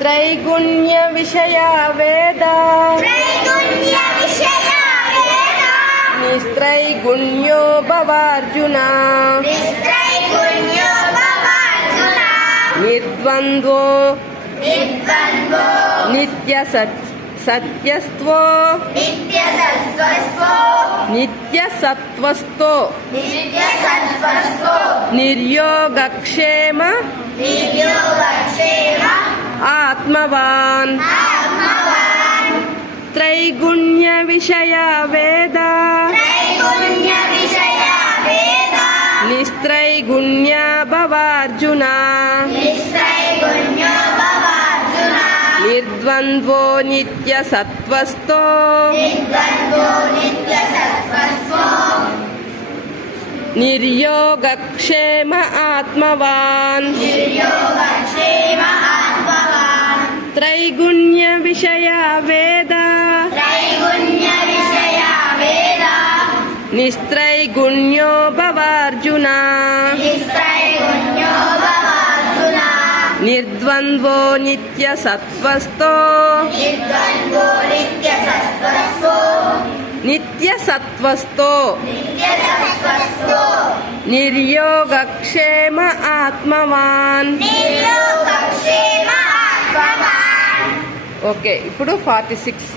त्रैगुण्य विषया वेद निस्त्रैगुण्यो भवार्जुन निर्द्वन्द्वो सत्यस्त्वो नित्यसत्त्वस्तो निर्योगक्षेम आत्मवान् त्रैगुण्य विषया वेद निस्त्रैगुण्य भवार्जुन निर्द्वन्द्वो नित्यसत्त्वस्तो निर्योगक्षेम आत्मवान् त्रैगुण्य विषया वेद निस्त्रैगुण्यो भवार्जुन निर्द्वन्द्वो नित्यसत्त्वस्तो निर्योगक्षेम आत्मवान् ఓకే ఇప్పుడు 46